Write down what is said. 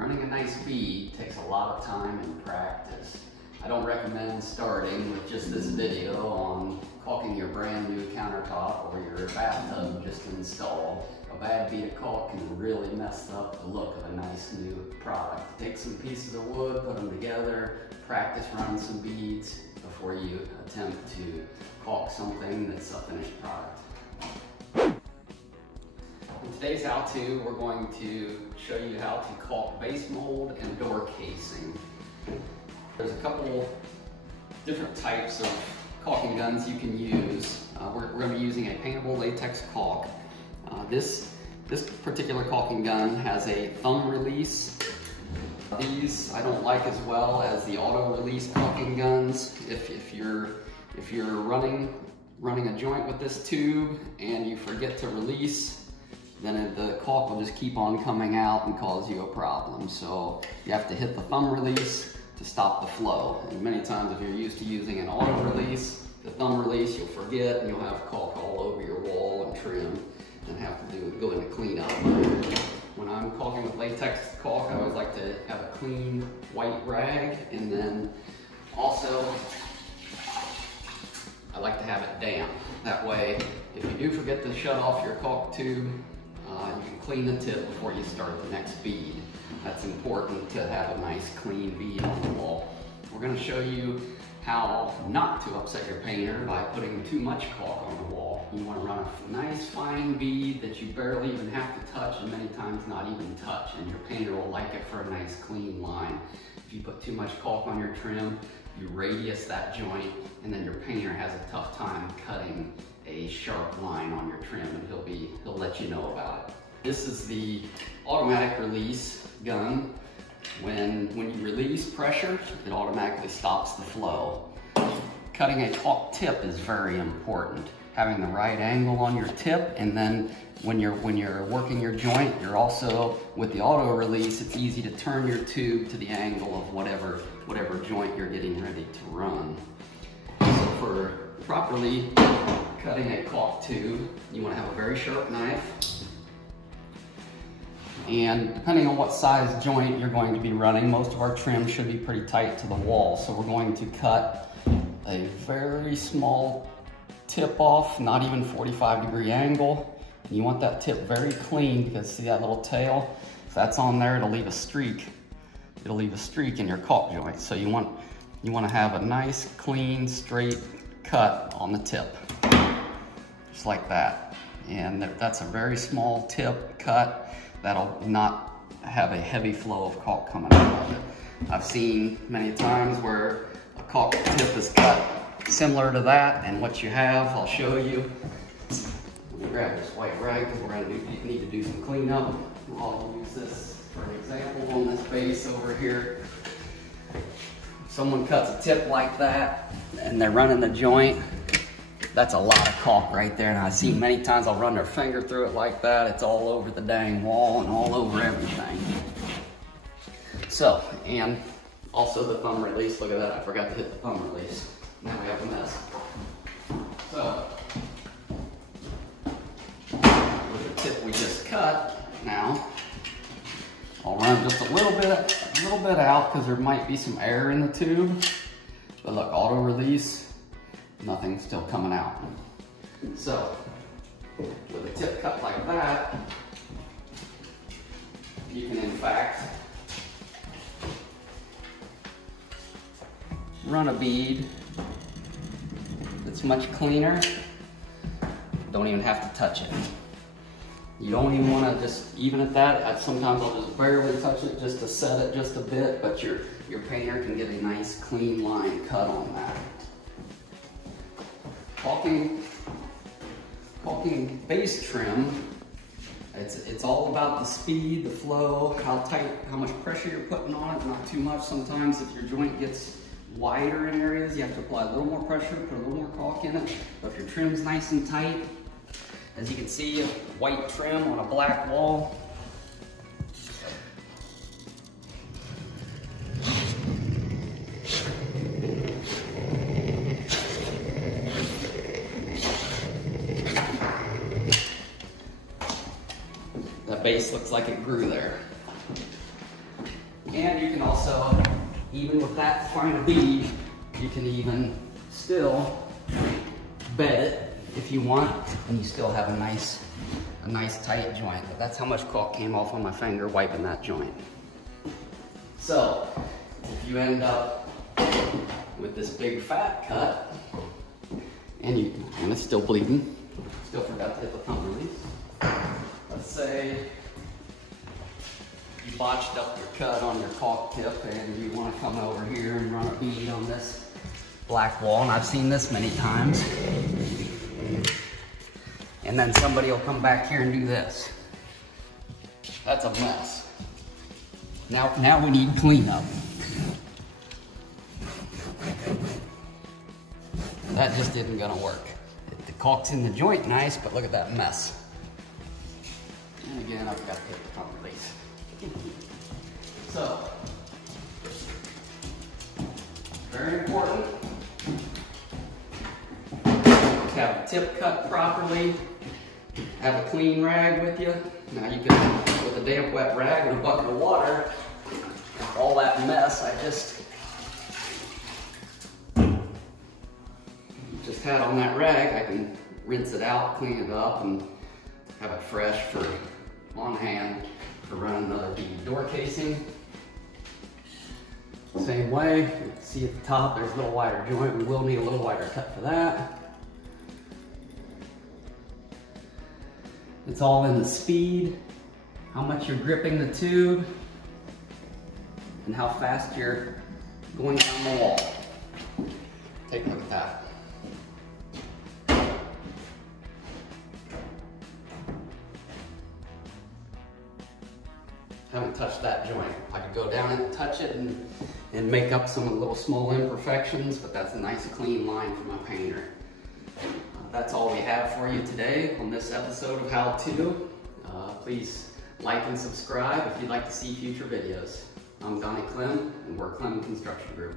Running a nice bead takes a lot of time and practice. I don't recommend starting with just this video on caulking your brand new countertop or your bathtub just to install. A bad bead of caulk can really mess up the look of a nice new product. Take some pieces of wood, put them together, practice running some beads before you attempt to caulk something that's a finished product. In today's how-to, we're going to show you how to caulk base mold and door casing. There's a couple different types of caulking guns you can use. We're going to be using a paintable latex caulk. This particular caulking gun has a thumb release. These I don't like as well as the auto release caulking guns. If you're running a joint with this tube and you forget to release, then the caulk will just keep on coming out and cause you a problem. So you have to hit the thumb release to stop the flow. And many times if you're used to using an auto release, the thumb release, you'll forget and you'll have caulk all over your wall and trim and have to go into cleanup. When I'm caulking with latex caulk, I always like to have a clean white rag, and then also I like to have it damp. That way, if you do forget to shut off your caulk tube, you can clean the tip before you start the next bead. That's important to have a nice clean bead on the wall. We're going to show you how not to upset your painter by putting too much caulk on the wall. You want to run a nice fine bead that you barely even have to touch, and many times not even touch, and your painter will like it for a nice clean line. If you put too much caulk on your trim, you radius that joint, and then your painter has a tough time cutting a sharp line on your trim, and he'll let you know about it. This is the automatic release gun. When you release pressure, it automatically stops the flow. Cutting a caulk tip is very important. Having the right angle on your tip, and then when you're working your joint, you're also, with the auto release, it's easy to turn your tube to the angle of whatever joint you're getting ready to run. So for properly cutting a caulk tube, you want to have a very sharp knife. And depending on what size joint you're going to be running, most of our trim should be pretty tight to the wall. So we're going to cut a very small tip off, not even 45-degree angle. And you want that tip very clean, because see that little tail? If that's on there, it'll leave a streak. It'll leave a streak in your caulk joint. So you want to have a nice, clean, straight cut on the tip, just like that. And that's a very small tip cut. That'll not have a heavy flow of caulk coming out of it. I've seen many times where a caulk tip is cut similar to that, and what you have, I'll show you. Let me grab this white rag because we're going to need to do some cleanup. I'll use this for an example on this base over here. If someone cuts a tip like that and they're running the joint, that's a lot of caulk right there, and I've seen many times I'll run their finger through it like that. It's all over the dang wall and all over everything. So, and also the thumb release, look at that, I forgot to hit the thumb release. Now we have a mess. So, with the tip we just cut, now I'll run just a little bit out because there might be some air in the tube. But look, auto release, nothing's still coming out. So, with a tip cut like that, you can in fact run a bead that's much cleaner. Don't even have to touch it. You don't even want to just, even at that, sometimes I'll just barely touch it just to set it just a bit, but your painter can get a nice clean line cut on that. Caulking base trim, it's all about the speed, the flow, how tight, how much pressure you're putting on it, not too much. Sometimes if your joint gets wider in areas, you have to apply a little more pressure, put a little more caulk in it. But if your trim's nice and tight, as you can see, a white trim on a black wall, that base looks like it grew there. And you can also, even with that fine a bead, you can even still bed it if you want, and you still have a nice tight joint. But that's how much caulk came off on my finger wiping that joint. So, if you end up with this big fat cut, and it's still bleeding, still forgot to hit the thumb release. Let's say you botched up your cut on your caulk tip and you want to come over here and run a bead on this black wall, and I've seen this many times. And then somebody will come back here and do this. That's a mess. Now we need cleanup. That just isn't gonna work. The caulk's in the joint nice, but look at that mess. And again, I've got to hit the front release. So, very important to have the tip cut properly, have a clean rag with you. Now you can, with a damp wet rag and a bucket of water, all that mess I just had on that rag, I can rinse it out, clean it up, and have it fresh for on hand for running another bead. Door casing, same way. You can see at the top there's a little wider joint. We will need a little wider cut for that. It's all in the speed, how much you're gripping the tube, and how fast you're going down the wall. Take a look at that. Haven't touched that joint. I could go down it and touch it and make up some little small imperfections, but that's a nice clean line for my painter. That's all we have for you today on this episode of How To. Please like and subscribe if you'd like to see future videos. I'm Donnie Clem, and we're Clem Construction Group.